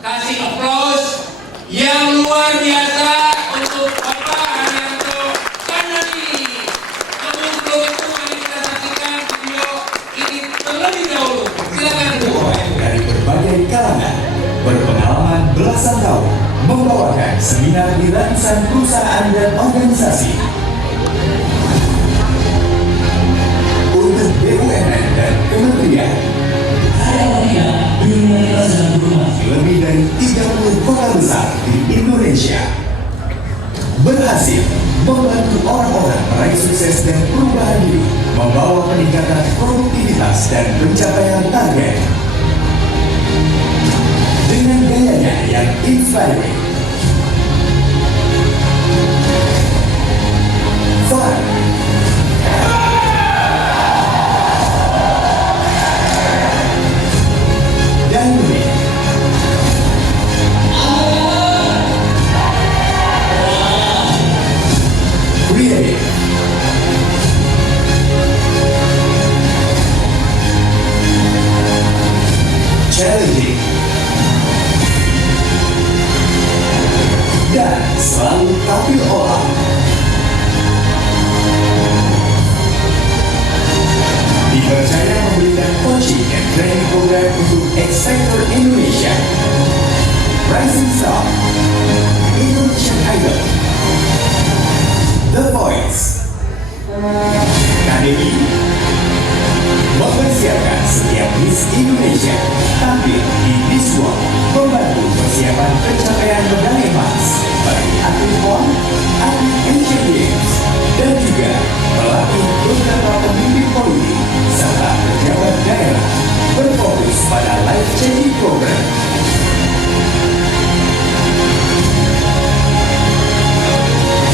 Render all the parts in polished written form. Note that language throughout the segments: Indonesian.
kasih aplaus yang luar biasa untuk Bapak Haryanto Kandani. Sebelum itu mari kita saksikan video ini terlebih dahulu. Silakan Bu. Dari berbagai kalangan, berpengalaman belasan tahun, membawakan seminar di ratusan perusahaan dan organisasi. Untuk BUMN dan kementerian, lebih dari 30 kota besar di Indonesia, berhasil membantu orang-orang meraih sukses dan perubahan diri, membawa peningkatan produktivitas dan pencapaian target. Dengan gayanya yang inspiring, fun, dan unik. Creative, challenging, dan selalu tampil olah. Dipercaya memberikan coaching dan training program untuk X Factor Indonesia, Rising Star, Indonesian Idol, The Voice. KDI mempersiapkan setiap Miss Indonesia tampil di Miss World, membantu persiapan pencapaian medali emas bagi atlet PON, atlet Asian Games, dan juga melatih beberapa pemimpin politik serta pejabat daerah berfokus pada life changing program.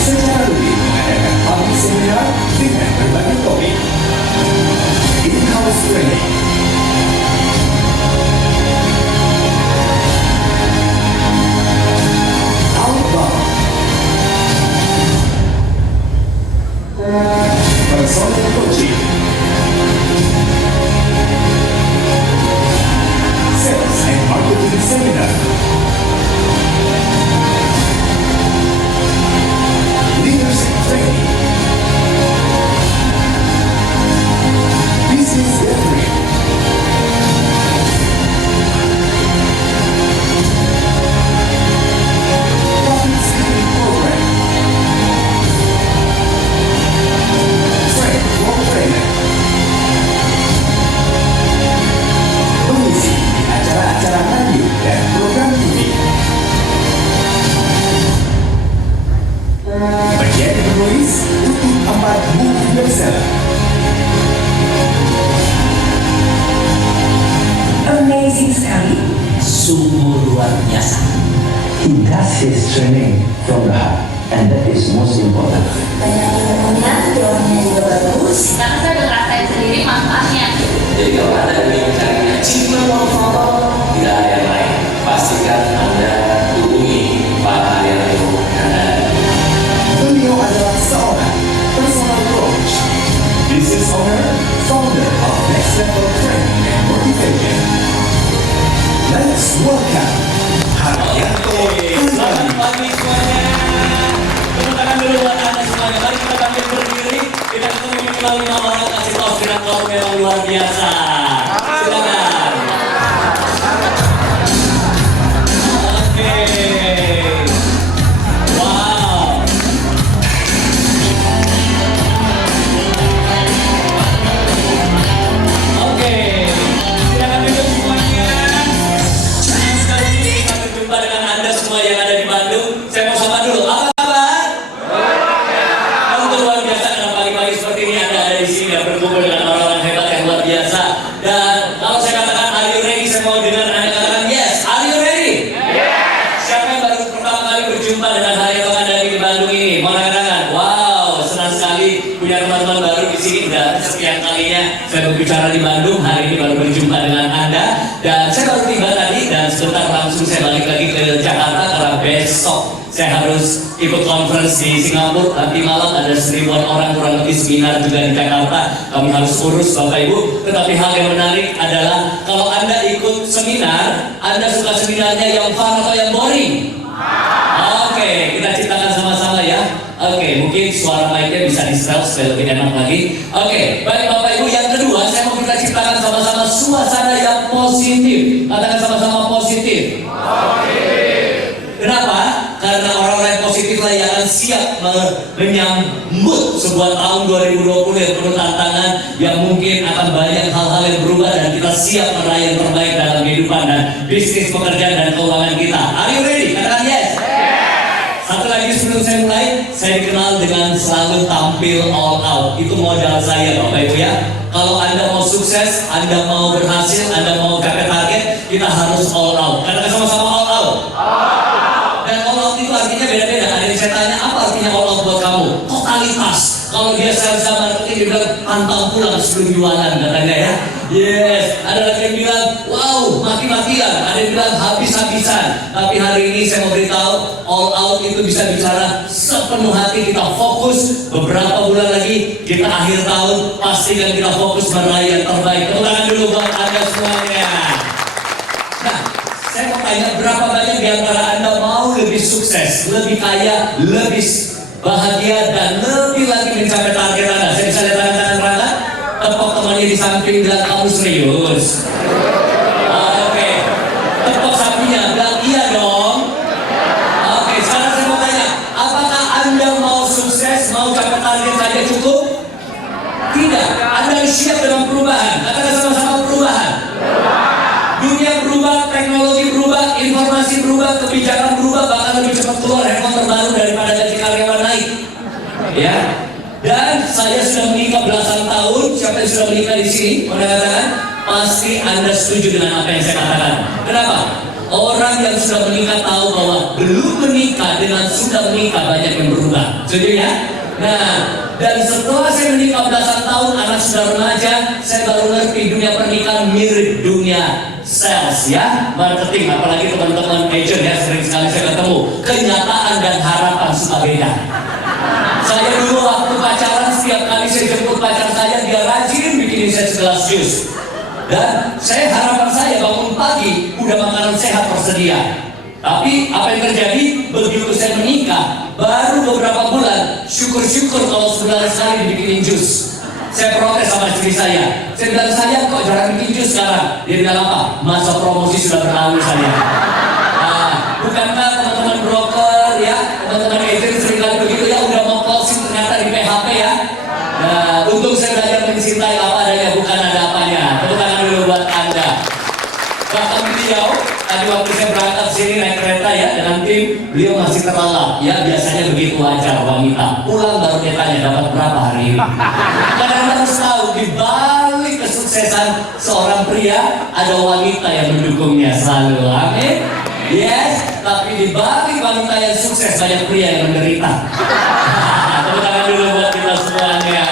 Secara rutin mengadakan public seminar dengan berbagai topik, in-house training, outbound, personal coaching, sales and marketing seminar, leadership training, business gathering, public speaking program, train for trainer, mengisi di acara-acara radio dan program TV, menjadi penulis untuk 4 buku bestseller. Amazing sekali, sungguh luar biasa. He does his training from the heart, and that is most important. Banyak ilmunya, teorinya juga bagus. Karena saya udah ngerasain sendiri manfaatnya. Jadi kalau Anda ingin mencari achievement of foto, tidak ada yang lain. Pastikan Anda hubungi Pak Haryanto Kandani. Beliau adalah seorang personal coach, business owner, founder of Next Level Training and Motivation. Let's welcome Haryanto Selamat Kandani. pagi semuanya. Tepuk tangan dulu buat Anda semuanya. Mari kita bangkit berdiri. Kita ketemu minimal 5 orang kasih tos dengan waktu yang luar biasa. Silakan. Oke. Wow. Oke. Silakan duduk semuanya. Senang sekali bisa berjumpa dengan Anda semua yang ada di Bandung. Saya mau sapa dulu. Apa kabar? Untuk luar biasa karena pagi-pagi seperti ini Anda ada di sini dan berkumpul dengan orang-orang hebat yang luar biasa. Dan kalau saya katakan are you ready, saya mau dengar Anda katakan yes. Are you ready? Yes. Siapa yang baru pertama kali berjumpa dengan Haryanto Kandani di Bandung ini? Mau angkat tangan? Wow, senang sekali punya teman-teman baru di sini. Udah sekian kalinya saya berbicara di Bandung. Hari ini baru berjumpa dengan Anda. Dan saya baru tiba tadi dan sebentar langsung saya balik lagi ke Jakarta karena besok saya harus ikut conference di Singapura. Nanti malam ada 1000-an orang kurang lebih seminar juga di Jakarta. Kami harus urus Bapak Ibu. Tetapi hal yang menarik adalah kalau Anda ikut seminar, Anda suka seminarnya yang fun atau yang boring? Oke, kita ciptakan sama-sama ya. Oke, mungkin suara mic-nya bisa di-setel supaya lebih enak lagi. Oke, baik Bapak Ibu, yang kedua saya mau kita ciptakan sama-sama suasana yang positif. Katakan sama-sama positif. Kenapa? Karena orang-orang yang positif lah yang akan siap menyambut sebuah tahun 2020 yang penuh tantangan, yang mungkin akan banyak hal-hal yang berubah dan kita siap meraih yang terbaik dalam kehidupan dan bisnis, pekerjaan dan keuangan kita. Are you ready? Katakan yes. Satu lagi sebelum saya mulai, saya dikenal dengan selalu tampil all out. Itu modal saya Bapak Ibu ya. Kalau Anda mau sukses, Anda mau berhasil, Anda mau capai target, kita harus all out. Katakan sama-sama all out. Dan all out itu artinya beda-beda. Ada yang saya tanya, apa artinya all out buat kamu? Totalitas. Kalau dia sales marketing, dia bilang pantang pulang sebelum jualan katanya ya. Yes, ada lagi yang bilang, wow, mati-matian. Ada yang bilang habis-habisan. Tapi hari ini saya mau beritahu, all out itu bisa bicara sepenuh hati, kita fokus. Beberapa bulan lagi, kita akhir tahun, pastikan kita fokus meraih yang terbaik. Tepuk tangan dulu buat Anda semuanya. Nah, saya mau tanya, berapa banyak di antara Anda mau lebih sukses, lebih kaya, lebih bahagia, dan lebih lagi mencapai target Anda? Saya bisa lihat tangan-tangan Rana? Tepuk temannya di samping bilang kamu serius. Oke. Tepuk sampingnya bilang iya dong. Oke, sekarang saya mau tanya, apakah Anda mau sukses, mau capai target saja cukup? Tidak. Anda siap dengan perubahan. Katakan sama-sama perubahan. Dunia berubah, teknologi berubah, informasi berubah, kebijakan berubah, bahkan lebih cepat keluar handphone terbaru daripada gaji karyawan naik. Ya. Dan saya sudah menikah belasan tahun. Siapa yang sudah menikah di sini? Mengatakan pasti Anda setuju dengan apa yang saya katakan. Kenapa? Orang yang sudah menikah tahu bahwa belum menikah dengan sudah menikah banyak yang berubah. Setuju ya? Nah, dan setelah saya menikah belasan tahun, anak sudah remaja, saya baru ngerti dunia pernikahan mirip dunia sales ya, marketing. Apalagi teman-teman agent ya, sering sekali saya ketemu. Kenyataan dan harapan suka beda. Saya dulu waktu pacaran, setiap kali saya jemput pacar saya, dia rajin bikinin saya segelas jus. Dan saya harapan saya bangun pagi, udah makanan sehat tersedia. Tapi apa yang terjadi? Begitu saya menikah, baru beberapa bulan, syukur-syukur kalau sebulan sekali dibikinin jus. Saya protes sama istri saya. Saya bilang, sayang kok jarang bikin jus sekarang? Dia bilang apa? Masa promosi sudah berlalu saya. Nah, bukankah teman-teman broker ya, teman-teman agent seringkali begitu ya, udah mau closing ternyata di PHP ya. Nah, untung saya belajar mencintai apa adanya, bukan ada apanya. Tepuk tangan dulu buat Anda. Bahkan beliau, tadi waktu saya berangkat sini naik kereta ya dengan tim, beliau masih terlelap. Ya biasanya begitu wajar wanita. Pulang baru dia tanya dapat berapa hari ini. Karena Anda harus tahu di balik kesuksesan seorang pria ada wanita yang mendukungnya selalu. Amin. Yes, tapi di balik wanita yang sukses banyak pria yang menderita. Tepuk tangan dulu buat kita semuanya.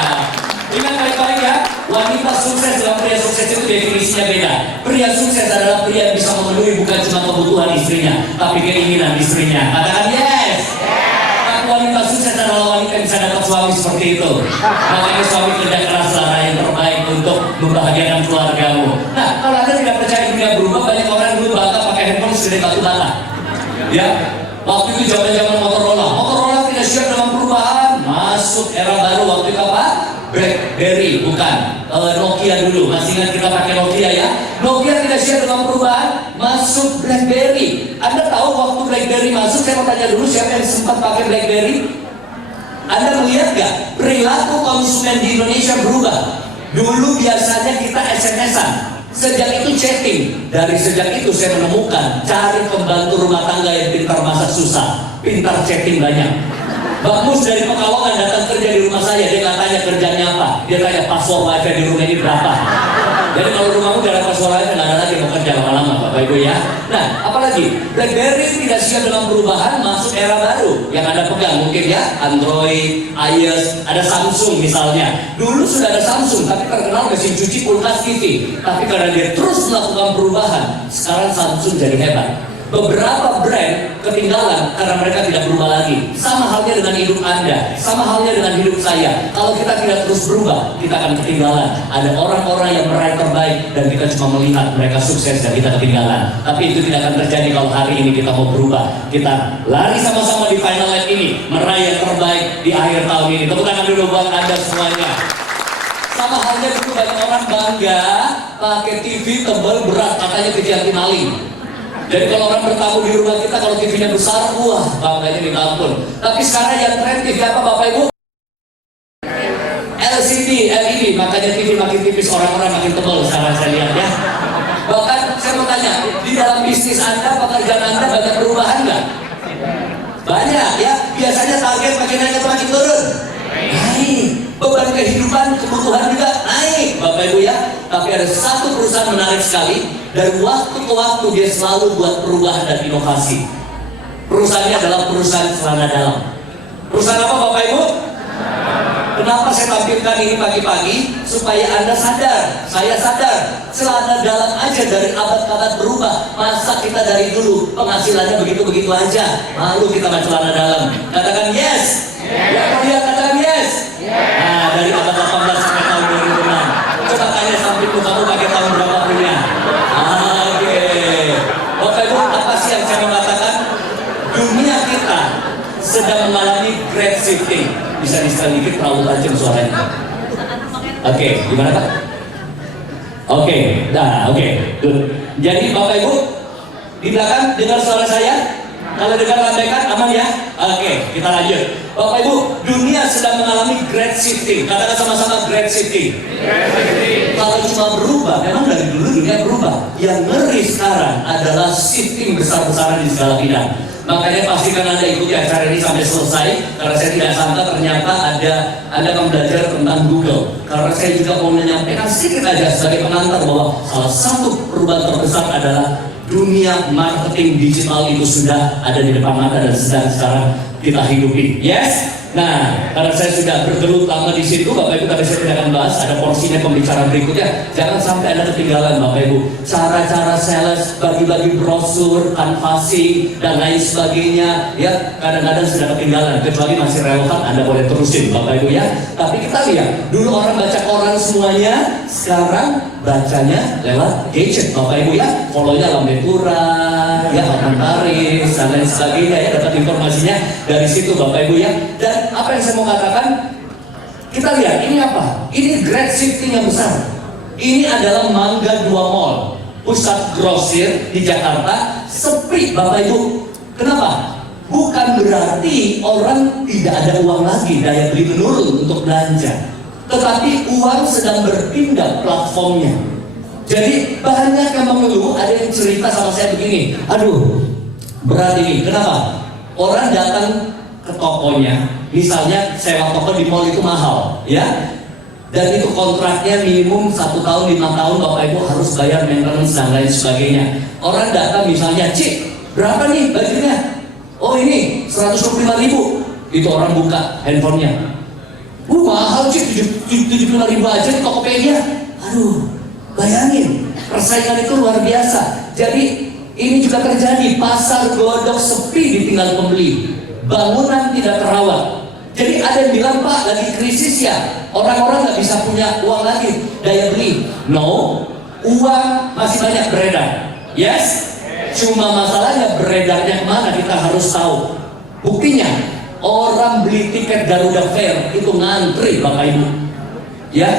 Ingat baik-baik ya, wanita sukses dan pria sukses itu definisinya beda. Pria sukses adalah pria yang bisa memenuhi bukan cuma kebutuhan istrinya, tapi keinginan istrinya. Katakan yes. Tapi wanita sukses adalah wanita yang bisa dapat suami seperti itu. Makanya suami kerja keraslah yang terbaik untuk membahagiakan keluargamu. Nah, kalau Anda tidak percaya dunia berubah, banyak orang dulu bangga pakai handphone sudah batu bata. Ya, waktu itu zaman-zaman Motorola tidak siap dengan perubahan. Masuk era baru waktu itu apa? BlackBerry, bukan Nokia dulu. Masih ingat kita pakai Nokia ya? Nokia tidak siap dengan perubahan, masuk BlackBerry. Anda tahu waktu BlackBerry masuk, saya mau tanya dulu siapa yang sempat pakai BlackBerry? Anda melihat gak perilaku konsumen di Indonesia berubah? Dulu biasanya kita SMS-an, sejak itu chatting. Dari sejak itu saya menemukan cari pembantu rumah tangga yang pintar masak susah, pintar chatting banyak. Mbak Mus dari Pekalongan datang kerja di rumah saya, dia nggak tanya kerjanya apa, dia tanya password wifi di rumah ini berapa. Jadi kalau rumahmu dalam password wifi nggak ada lagi mau kerja lama-lama, Bapak Ibu ya. Nah, apalagi BlackBerry tidak siap dalam perubahan, masuk era baru yang Anda pegang mungkin ya, Android, iOS, ada Samsung misalnya. Dulu sudah ada Samsung, tapi terkenal mesin cuci, kulkas, TV. Tapi karena dia terus melakukan perubahan, sekarang Samsung jadi hebat. beberapa brand ketinggalan karena mereka tidak berubah lagi. Sama halnya dengan hidup Anda, sama halnya dengan hidup saya. Kalau kita tidak terus berubah, kita akan ketinggalan. Ada orang-orang yang meraih terbaik dan kita cuma melihat mereka sukses dan kita ketinggalan. Tapi itu tidak akan terjadi kalau hari ini kita mau berubah. Kita lari sama-sama di Final Lap ini, meraih yang terbaik di akhir tahun ini. Tepuk tangan dulu buat Anda semuanya. Sama halnya dulu banyak orang bangga pakai TV tebal berat, katanya kejati maling. Jadi kalau orang bertamu di rumah kita, kalau TV-nya besar, wah bangganya minta ampun. Tapi sekarang yang tren TV apa Bapak Ibu? LCD, LED, makanya TV makin tipis, orang-orang makin tebal sekarang saya lihat ya. Bahkan saya mau tanya, di dalam bisnis Anda, pekerjaan Anda banyak perubahan nggak? Banyak ya, biasanya target makin naik atau makin turun? Naik. Beban kehidupan, kebutuhan juga naik Bapak Ibu ya. Tapi ada satu perusahaan menarik sekali, dari waktu ke waktu dia selalu buat perubahan dan inovasi. Perusahaannya adalah perusahaan celana dalam. Perusahaan apa Bapak Ibu? Kenapa saya tampilkan ini pagi-pagi? Supaya Anda sadar, saya sadar, celana dalam aja dari abad-abad berubah. Masa kita dari dulu penghasilannya begitu-begitu aja, malu kita pakai celana dalam. Katakan yes. Yang mulia katakan yes. Nah, dari abad 18 sampai tahun 2006. Coba tanya sampingmu, kamu pakai tahun berapa punya? Oke. Bapak Ibu, apa sih yang saya mau katakan? Dunia kita sedang mengalami great shifting. Bisa di-setel dikit, terlalu tajam suaranya. Oke, gimana Pak? Oke, good. Jadi Bapak Ibu, di belakang dengar suara saya? Kalau dengar lambaikan, aman ya? Oke, kita lanjut. Bapak Ibu, dunia sedang mengalami great shifting. Katakan sama-sama great shifting. Kalau cuma berubah, memang dari dulu dunia berubah. Yang ngeri sekarang adalah shifting besar-besaran di segala bidang. Makanya pastikan Anda ikuti acara ini sampai selesai. Karena saya tidak sangka ternyata Anda akan belajar tentang Google. Karena saya juga mau menyampaikan sedikit aja sebagai pengantar bahwa salah satu perubahan terbesar adalah dunia marketing digital itu sudah ada di depan mata dan sedang sekarang kita hidupi. Yes? Nah, karena saya sudah bergelut lama di situ, Bapak Ibu, tapi saya tidak akan bahas, ada porsinya pembicaraan berikutnya. Jangan sampai Anda ketinggalan Bapak Ibu. Cara-cara sales, bagi-bagi brosur, canvassing, dan lain sebagainya, ya kadang-kadang sudah ketinggalan. Kecuali masih relevan, Anda boleh terusin Bapak Ibu ya. Tapi kita lihat, dulu orang baca koran semuanya, sekarang bacanya lewat gadget Bapak Ibu ya. Follow-nya Lambetura, ya Komentaris, dan lain sebagainya ya. Dapat informasinya dari situ Bapak Ibu ya. Dan apa yang saya mau katakan, kita lihat ini apa? Ini great shifting yang besar. Ini adalah Mangga 2 Mall, pusat grosir di Jakarta, sepi Bapak Ibu. Kenapa? Bukan berarti orang tidak ada uang lagi, daya beli menurun untuk belanja, tetapi uang sedang berpindah platformnya. Jadi banyak yang mengeluh, ada yang cerita sama saya begini, aduh berat ini, kenapa? Orang datang ke tokonya, misalnya sewa toko di mall itu mahal, ya, dan itu kontraknya minimum 1 tahun, 5 tahun, Bapak Ibu harus bayar maintenance dan lain sebagainya. Orang datang misalnya, Cik, berapa nih bajunya? Oh ini 125.000. Itu orang buka handphonenya, mahal Cik, 75.000 aja di Tokopedia. Aduh, bayangin, persaingan itu luar biasa. Jadi ini juga terjadi, pasar glodok sepi ditinggal pembeli, bangunan tidak terawat. Jadi ada yang bilang, Pak, lagi krisis ya, orang-orang nggak bisa punya uang lagi, daya beli. No, uang masih banyak beredar. Yes? Cuma masalahnya beredarnya kemana kita harus tahu. Buktinya, orang beli tiket Garuda Fair itu ngantri Bapak Ibu. Ya,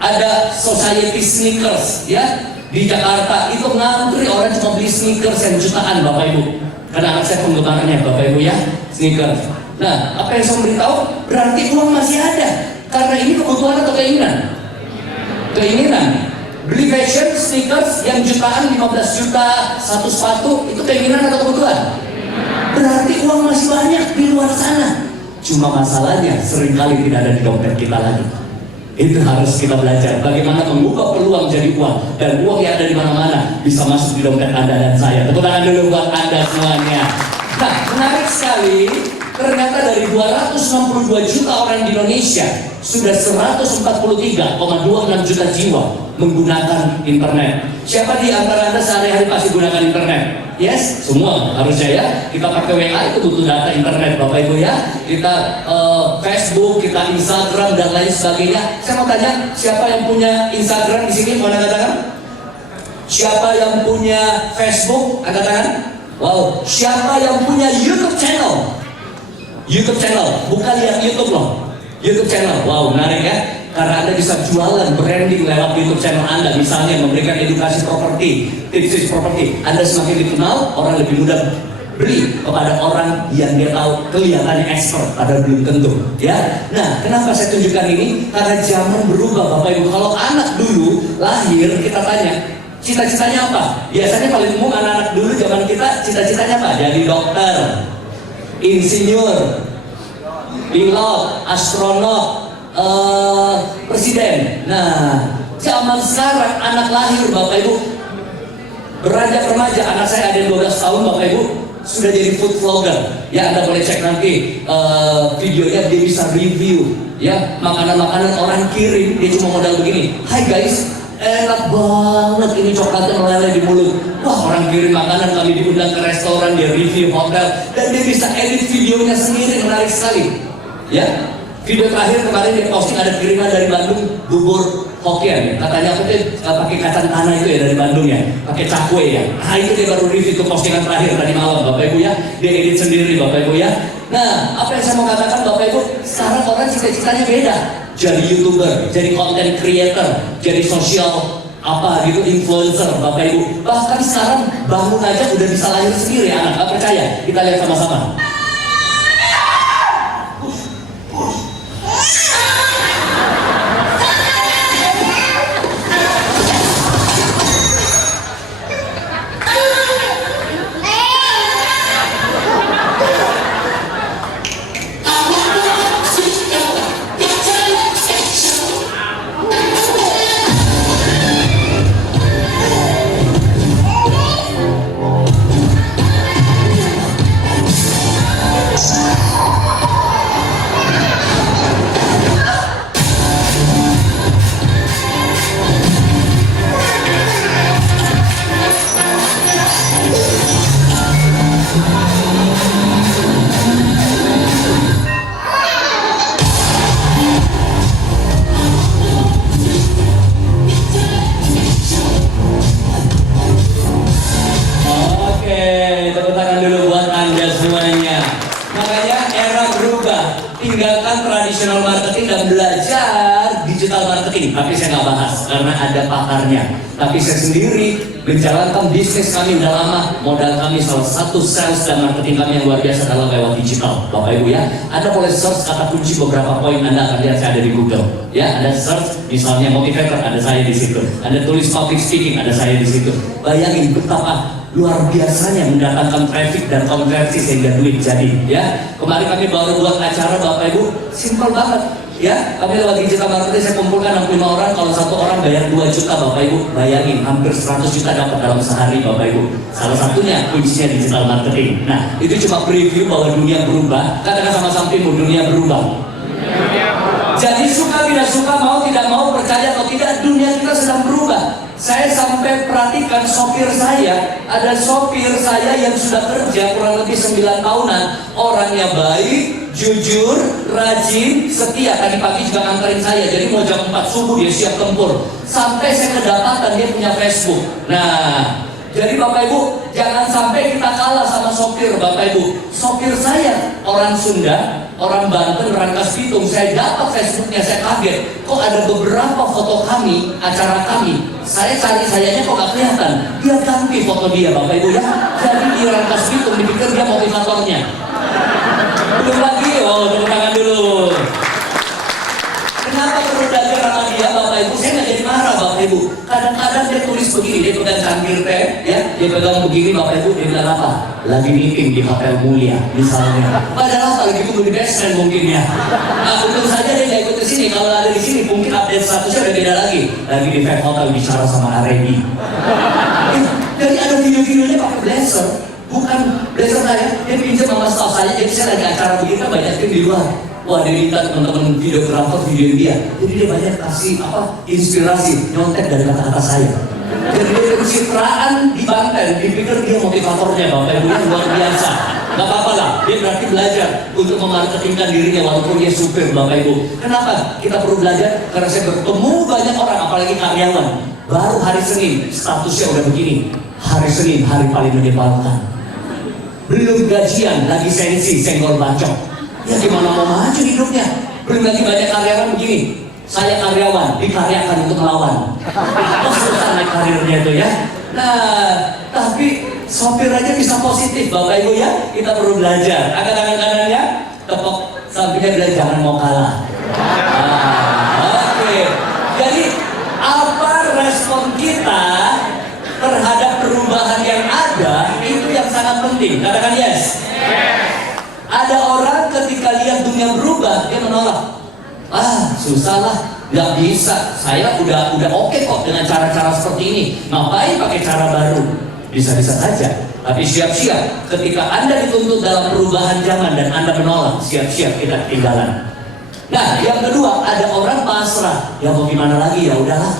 ada Society Sneakers ya di Jakarta, itu ngantri, orang cuma beli sneakers yang jutaan Bapak Ibu. Karena anak saya penggemarnya Bapak Ibu ya, sneakers. Nah, apa yang saya beritahu, berarti uang masih ada. Karena ini kebutuhan atau keinginan? Keinginan. Beli fashion sneakers yang jutaan, 15 juta satu sepatu, itu keinginan atau kebutuhan? Berarti uang masih banyak di luar sana. Cuma masalahnya seringkali tidak ada di dompet kita lagi. Itu harus kita belajar bagaimana mengubah peluang jadi uang, dan uang yang ada di mana-mana bisa masuk di dompet Anda dan saya. Tepuk tangan dulu buat Anda semuanya. Nah, menarik sekali. Ternyata dari 262 juta orang di Indonesia, sudah 143,26 juta jiwa menggunakan internet. Siapa di antara Anda sehari-hari pasti gunakan internet? Yes, semua harusnya ya. Kita pakai WA itu butuh data internet Bapak Ibu ya. Kita Facebook, kita Instagram dan lain sebagainya. Saya mau tanya, siapa yang punya Instagram di sini? Mau angkat tangan? Siapa yang punya Facebook? Angkat tangan. Wow, siapa yang punya YouTube channel? YouTube channel, bukan lihat YouTube loh. YouTube channel, wow menarik ya. Karena Anda bisa jualan branding lewat YouTube channel Anda. Misalnya memberikan edukasi properti, tips properti. Anda semakin dikenal, orang lebih mudah beli kepada orang yang dia tahu kelihatannya expert, padahal belum tentu. Ya, nah kenapa saya tunjukkan ini? Karena zaman berubah Bapak Ibu. Kalau anak dulu lahir kita tanya, cita-citanya apa? Biasanya paling umum anak-anak dulu zaman kita cita-citanya apa? Jadi dokter, insinyur, pilot, astronot, presiden. Nah, zaman sekarang anak lahir Bapak Ibu beranjak remaja, anak saya ada yang 12 tahun Bapak Ibu sudah jadi food vlogger. Ya Anda boleh cek nanti videonya, dia bisa review ya makanan-makanan orang kirim, dia cuma modal begini. Hai guys, enak banget ini coklatnya meleleh di mulut. Wah, orang kirim makanan, kami diundang ke restoran, dia review hotel, dan dia bisa edit videonya sendiri, menarik sekali. Ya, video terakhir kemarin dia posting ada kiriman dari Bandung, bubur Hokkien. Katanya aku tuh pakai kacang tanah itu ya dari Bandung ya, pakai cakwe ya. Nah itu dia baru review itu postingan terakhir tadi malam Bapak Ibu ya. Dia edit sendiri Bapak Ibu ya. Nah, apa yang saya mau katakan Bapak Ibu, sekarang orang cita-citanya beda. Jadi YouTuber, jadi content creator, jadi sosial apa gitu, influencer Bapak Ibu. Bahkan sekarang bangun aja udah bisa lahir sendiri anak. Gak percaya? Kita lihat sama-sama. Tinggalkan tradisional marketing dan belajar digital marketing. Tapi saya nggak bahas karena ada pakarnya. Tapi saya sendiri menjalankan bisnis kami udah lama. Modal kami salah satu sales dan marketing kami yang luar biasa adalah lewat digital. Bapak Ibu ya, Anda boleh search kata kunci beberapa poin, Anda akan lihat saya ada di Google. Ya, Anda search misalnya motivator, ada saya di situ. Anda tulis public speaking, ada saya di situ. Bayangin betapa luar biasanya mendatangkan traffic dan konversi sehingga duit jadi ya. Kemarin kami baru buat acara Bapak Ibu, simpel banget ya. Kami lewat digital marketing, saya kumpulkan 65 orang, kalau satu orang bayar 2 juta Bapak Ibu, bayangin hampir 100 juta dapat dalam sehari Bapak Ibu. Salah satunya kuncinya digital marketing. Nah, itu cuma preview bahwa dunia berubah. Katakan sama sampingmu, dunia berubah. Jadi suka tidak suka, mau tidak mau, percaya atau tidak, dunia kita sedang berubah. Saya sampai perhatikan sopir saya, ada sopir saya yang sudah kerja kurang lebih 9 tahunan. Orangnya baik, jujur, rajin, setia. Tadi pagi juga nganterin saya, jadi mau jam 4 subuh dia siap tempur. Sampai saya kedapatan dia punya Facebook. Nah, jadi Bapak Ibu, jangan sampai kita kalah sama sopir Bapak Ibu. Sopir saya orang Sunda, orang Banten, Rangkas Bitung. Saya dapat Facebooknya, saya kaget. Kok ada beberapa foto kami, acara kami. Saya cari sayanya kok gak kelihatan. Dia ganti foto dia Bapak Ibu ya. Jadi di Rangkas Bitung dipikir dia motivatornya. Belum lagi, oh tepuk tangan dulu. Kenapa perlu belajar sama dia Bapak Ibu? Saya nggak jadi marah Bapak Ibu. Kadang-kadang dia tulis begini, dia pegang cangkir teh, ya, dia pegang begini Bapak Ibu, dia bilang apa? Lagi meeting di hotel mulia, misalnya. Padahal kalau gitu di basement mungkin ya. Nah, tentu saja dia nggak ikut ke sini. Kalau ada di sini, mungkin update statusnya udah beda lagi. Lagi di Fed Hotel bicara sama Aredi. Jadi ada video-videonya pakai blazer, bukan blazer saya. Dia pinjam sama staff saya, jadi saya lagi acara begitu banyak tim di luar. Wah, dia minta teman-teman videografer videoin dia. Jadi dia banyak kasih inspirasi, nyontek dari kata-kata saya. Jadi dia pencitraan di Banten, dipikir dia motivatornya Bapak Ibu yang luar biasa. Gak apa-apa lah, dia berarti belajar untuk memarketingkan dirinya walaupun dia supir Bapak Ibu. Kenapa? Kita perlu belajar karena saya bertemu banyak orang, apalagi karyawan. Baru hari Senin, statusnya udah begini. Hari Senin, hari paling menyebalkan. Belum gajian, lagi sensi, senggol bacok. Ya gimana mau maju hidupnya? Belum lagi banyak karyawan begini. Saya karyawan, dikaryakan untuk melawan. Oh, susah naik karirnya itu ya. Nah, tapi sopir aja bisa positif Bapak Ibu ya. Kita perlu belajar. Angkat tangan kanannya, tepuk sampingnya bilang jangan mau kalah. Oke. Jadi apa respon kita terhadap perubahan yang ada itu yang sangat penting. Katakan yes. Ada orang ketika lihat dunia berubah dia menolak. Susah lah, nggak bisa. Saya udah oke kok dengan cara-cara seperti ini. Ngapain pakai cara baru? Bisa-bisa saja. Tapi siap-siap ketika Anda dituntut dalam perubahan zaman dan Anda menolak, siap-siap kita ketinggalan. Nah, yang kedua, ada orang pasrah. Ya mau gimana lagi, ya udahlah.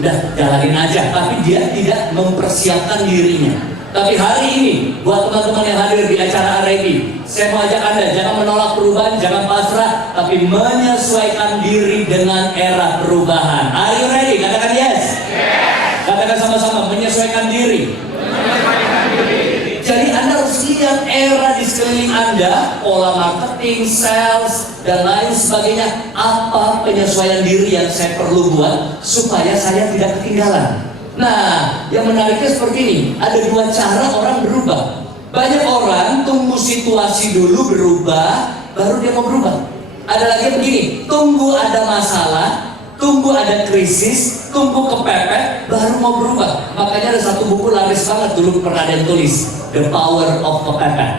Udah jalanin aja, tapi dia tidak mempersiapkan dirinya. Tapi hari ini, buat teman-teman yang hadir di acara RIB, saya mau ajak Anda, jangan menolak perubahan, jangan pasrah, tapi menyesuaikan diri dengan era perubahan. Are you ready? Katakan yes. Katakan sama-sama, menyesuaikan diri. Jadi Anda harus lihat era di sekeliling Anda, pola marketing, sales, dan lain sebagainya. Apa penyesuaian diri yang saya perlu buat supaya saya tidak ketinggalan. Nah, yang menariknya seperti ini. Ada dua cara orang berubah. Banyak orang tunggu situasi dulu berubah, baru dia mau berubah. Ada lagi begini, tunggu ada masalah, tunggu ada krisis, tunggu kepepet, baru mau berubah. Makanya ada satu buku laris banget dulu pernah ada yang tulis, The Power of Kepepet.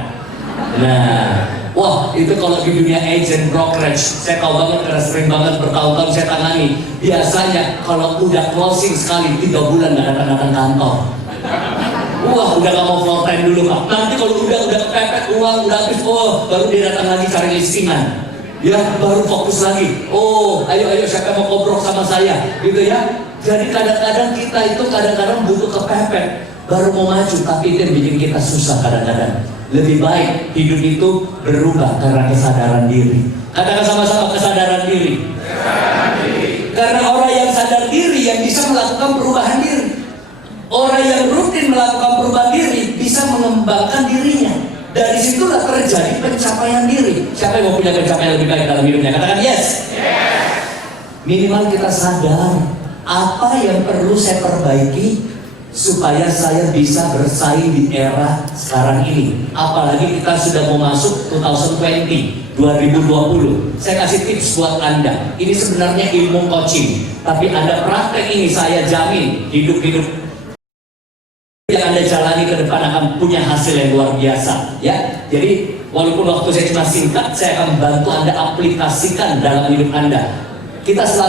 Nah, wah itu kalau di dunia agent brokerage, saya tahu banget karena sering banget bertahun-tahun saya tangani. Biasanya kalau udah closing sekali 3 bulan nggak datang-datang kantor. Wah udah gak mau floor time dulu Pak. Nanti kalau udah kepepet uang udah habis, baru dia datang lagi cari listingan. Ya baru fokus lagi. Ayo siapa mau kobrok sama saya, gitu ya. Jadi kadang-kadang kita itu butuh kepepet baru mau maju, tapi itu yang bikin kita susah kadang-kadang. Lebih baik hidup itu berubah karena kesadaran diri. Katakan sama-sama, kesadaran diri. Karena orang yang sadar diri yang bisa melakukan perubahan diri. Orang yang rutin melakukan perubahan diri bisa mengembangkan dirinya. Dari situlah terjadi pencapaian diri. Siapa yang mau punya pencapaian lebih baik dalam hidupnya? Katakan yes. Minimal kita sadar apa yang perlu saya perbaiki supaya saya bisa bersaing di era sekarang ini. Apalagi kita sudah mau masuk 2020. Saya kasih tips buat Anda. Ini sebenarnya ilmu coaching, tapi Anda praktek ini saya jamin hidup-hidup yang Anda jalani ke depan akan punya hasil yang luar biasa, ya. Jadi walaupun waktu saya cuma singkat, saya akan bantu Anda aplikasikan dalam hidup Anda. Kita selalu